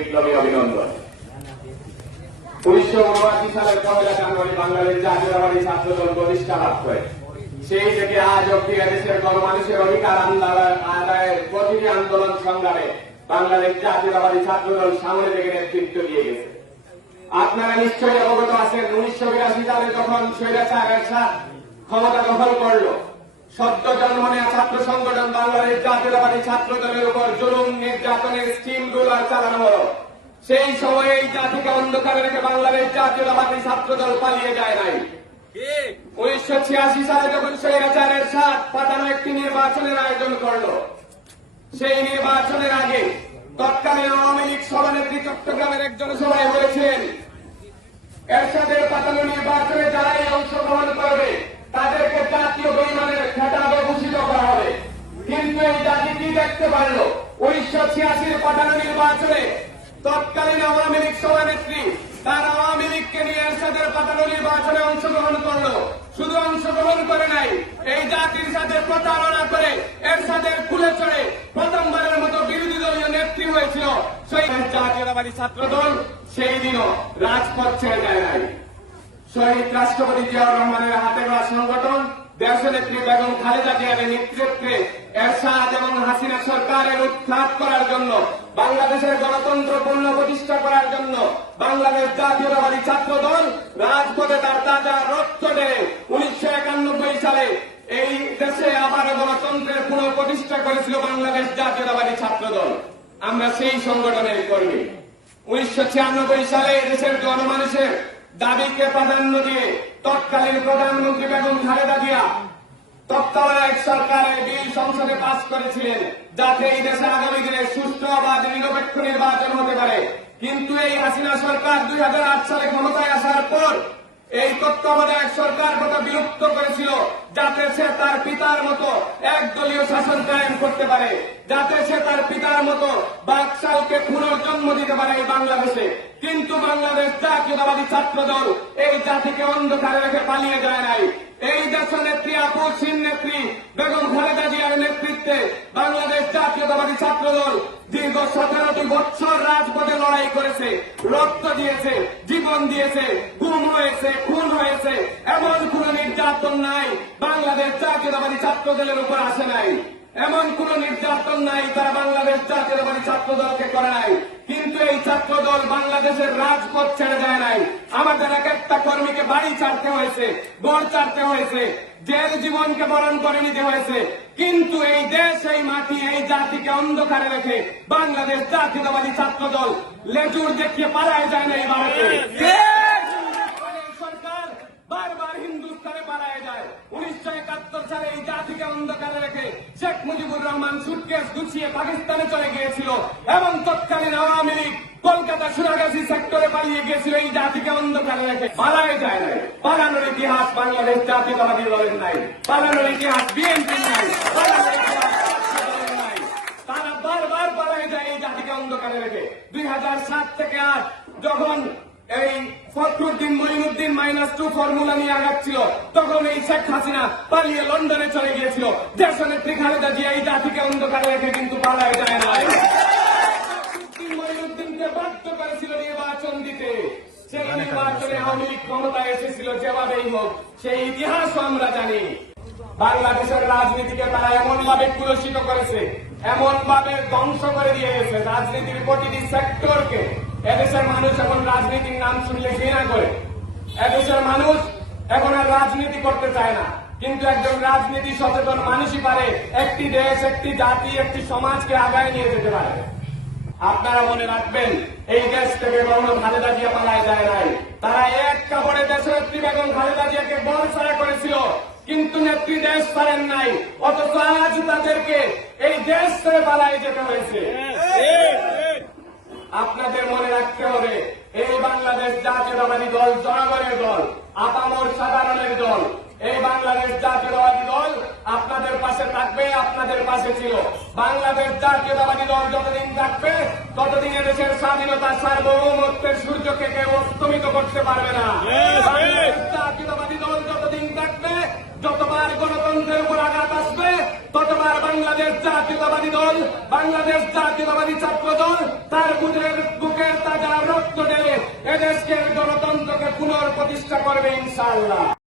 বিপ্লবী অভিনন্দন। 1979 সালের 1 জানুয়ারি বাংলাদেশ জাতীয়তাবাদী ছাত্রদল প্রতিষ্ঠা লাভ করে। সেই থেকে আজ অব্দি দেশের গণমানুষের অধিকার আদায়ের প্রতিটি আন্দোলন সংগ্রামে বাংলাদেশ জাতীয়তাবাদী ছাত্রদল সামনে থেকে নেতৃত্ব দিয়ে গেছে। আপনারা নিশ্চয়ই অবগত আছেন, 1982 সালে যখন স্বৈরাচার এরশাদ ক্ষমতা দখল করল, সদ্য জন্ম নেওয়া ছাত্র সংগঠন বাংলাদেশ জাতীয়তাবাদী ছাত্রদলের উপর জুলুম নির্যাতনের স্টিমগুলো চালানো হলো। সেই সময়ে এই জাতিকে অন্ধকারে রেখে বাংলাদেশ জাতীয়তাবাদী ছাত্রদল পালিয়ে যায় নাই। 1986 সালে যখন স্বৈরাচার এরশাদ পাতানো একটি নির্বাচনের আয়োজন করল, সেই নির্বাচনের আগে তৎকালীন আওয়ামী লীগ সভানেত্রী চট্টগ্রামের একজন সভায় বলেছেন, এরশাদের পাতানো নির্বাচনে যারাই অংশগ্রহণ করবে তাদেরকে জাতীয় বেঈমানের খেতাবে ভূষিত করা হবে। কিন্তু এই জাতি কি দেখতে পারল? 1986 পাতানো নির্বাচনে তৎকালীন আওয়ামী লীগ সভানেত্রী তার আওয়ামী লীগকে নিয়ে এরশাদের পাতানো নির্বাচনে অংশগ্রহণ করলো। শুধু অংশগ্রহণ করে নাই, এই জাতির সাথে প্রতারণা করে এরশাদের কুলে চড়ে প্রথমবারের মতো বিরোধী দলীয় নেত্রী হয়েছিল সেই জাতীয়তাবাদী ছাত্রদল। সেই দিনও রাজপথ ছেড়ে যায় নাই। শহীদ রাষ্ট্রপতি জিয়াউর রহমানের হাতে গড়া সংগঠন দেশনেত্রী বেগম খালেদা জিয়ার নেতৃত্বে এরশাদ এবং হাসিনা সরকারের উৎখাত করার জন্য, বাংলাদেশের গণতন্ত্র পূর্ণ প্রতিষ্ঠা করার জন্য বাংলাদেশ জাতীয়তাবাদী ছাত্রদল রাজপথে তার তাজা রক্ত দেয় 1991 সালে এই দেশে আবার গণতন্ত্রের পুনঃ প্রতিষ্ঠা করেছিল বাংলাদেশ জাতীয়তাবাদী ছাত্রদল। আমরা সেই সংগঠনের কর্মী। 1996 সালে দেশের জনমানুষের দাবিকে প্রাধান্য দিয়ে তৎকালীন প্রধানমন্ত্রী বেগম খালেদা জিয়া তত্ত্বাবধায়ক সরকারের বিল সংসদে পাস করেছিলেন, যাতে এই দেশে আগামী দিনে সুষ্ঠু অবাধ নিরপেক্ষ নির্বাচন হতে পারে। কিন্তু এই হাসিনা সরকার 2008 সালে ক্ষমতায় আসার পর এই তত্ত্বাবধায়ক সরকার কথা বিলুপ্ত করেছিল, যাতে সে তার পিতার মতো একদলীয় শাসন কায়েম করতে পারে, যাতে সে তার পিতার মতো বাকশালকে পুনর্জন্ম দিতে পারে এই বাংলাদেশে। কিন্তু বাংলাদেশ জাতীয়তাবাদী ছাত্রদল এই জাতিকে অন্ধকারে রেখে পালিয়ে যায় নাই। এই দেশ নেত্রী আপসহীন নেত্রী বেগম খালেদা জিয়ার নেতৃত্বে বাংলাদেশ জাতীয়তাবাদী ছাত্রদল দীর্ঘ 17টি বছর রাজপথে লড়াই করেছে, রক্ত দিয়েছে, জীবন দিয়েছে, গুম হয়েছে, খুন হয়েছে। এমন কোন নির্যাতন নাই বাংলাদেশ জাতীয়তাবাদী ছাত্রদলের উপর আসে নাই। এমন কোন নির্যাতন নাই তারা বাংলাদেশ জাতীয়তাবাদী ছাত্রদলকে করে নাই। কিন্তু এই ছাত্রদল বাংলাদেশের রাজপথ ছেড়ে যায় নাই। আমাদের এক একটা কর্মীকে বাড়ি ছাড়তে হয়েছে, গড় ছাড়তে হয়েছে, জেল জীবনকে বরণ করে নিতে হয়েছে। কিন্তু এই দেশ, এই মাটি, এই জাতিকে অন্ধকারে রেখে বাংলাদেশ জাতীয়তাবাদী ছাত্রদল লেজুর দেখিয়ে পালায় যায় না এই ভারতে। সরকার বারবার হিন্দুস্তানে পালায় যায়। 1971 সালে এই জাতিকে অন্ধকারে রেখে শেখ মুজিবুর রহমান সুটকেস গুছিয়ে পাকিস্তানে চলে গিয়েছিল এবং তৎকালীন আওয়ামী লীগ কলকাতা সুরাগাছি সেক্টরে পালিয়ে গিয়েছিল এই জাতিকে অন্ধকারে রেখে। পালায় যায় নাই। পালানোর ইতিহাস বাংলাদেশ জাতীয়তাবাদী দলের নাই, পালানোর ইতিহাস বিএনপির নাই, পালানোর ইতিহাস নাই। তারা বারবার পালায় যায় এই জাতিকে অন্ধকারে রেখে। 2007 থেকে আজ যখন এই ফখরুদ্দিন মঈনুদ্দিন -2 ফর্মুলা নিয়ে আগাচ্ছিল, তখন এই শেখ হাসিনা পালিয়ে লন্ডনে চলে গিয়েছিল। দেশনেত্রী খালেদা জিয়া এই জাতিকে অন্ধকারে রেখে কিন্তু পালায় যায় না। ফখরুদ্দিন মঈনুদ্দিনকে বাধ্য করেছিল নির্বাচন দিতে। সেই নির্বাচনে আওয়ামী লীগ ক্ষমতায় এসেছিল যেভাবেই হোক, সেই ইতিহাসও আমরা জানি। বাংলাদেশের রাজনীতিকে তারা এমন ভাবে কুলসিত করেছে, এমন ভাবে ধ্বংস করে দিয়ে গেছে রাজনীতির প্রতিটি সেক্টরকে। এদেশের মানুষ এখন রাজনীতির নাম শুনলে ঘৃণা করে। এদেশের মানুষ এখন আর রাজনীতি করতে চায় না। কিন্তু একজন রাজনীতি সচেতন মানুষই পারে একটি দেশ, একটি জাতি, একটি সমাজকে আগায় নিয়ে যেতে পারে। আপনারা মনে রাখবেন, এই দেশ থেকে কখনো খালেদা জিয়া পালায় যায় নাই। তারা এক কাপড়ে দেশনেত্রী বেগম খালেদা জিয়াকে বড়ছাড়া করেছিল, কিন্তু নেত্রী দেশ ছাড়েন নাই। অথচ আজ তাদেরকে এই দেশ ছেড়ে পালায় যেতে হয়েছে। আপনাদের মনে রাখতে হবে, এই বাংলাদেশ জাতীয়তাবাদী দল জনগণের দল, আপামর সাধারণের দল। এই বাংলাদেশ জাতীয়তাবাদী দল আপনাদের পাশে থাকবে, আপনাদের পাশে ছিল। বাংলাদেশ জাতীয়তাবাদী দল যতদিন থাকবে ততদিন দেশের স্বাধীনতা, সার্বভৌমত্বের সূর্যকে কেউ অস্তমিত করতে পারবে না। বাংলাদেশ জাতীয়তাবাদী দল যতদিন থাকবে, যতবার গণতন্ত্রের উপর আঘাত আসবে, ততবার বাংলাদেশ জাতীয়তাবাদী দল, বাংলাদেশ জাতীয়তাবাদী ছাত্র দল তার বুকের রক্ত দেবে, এদেশকে গণতন্ত্রকে পুনঃপ্রতিষ্ঠা করবে ইনশাআল্লাহ।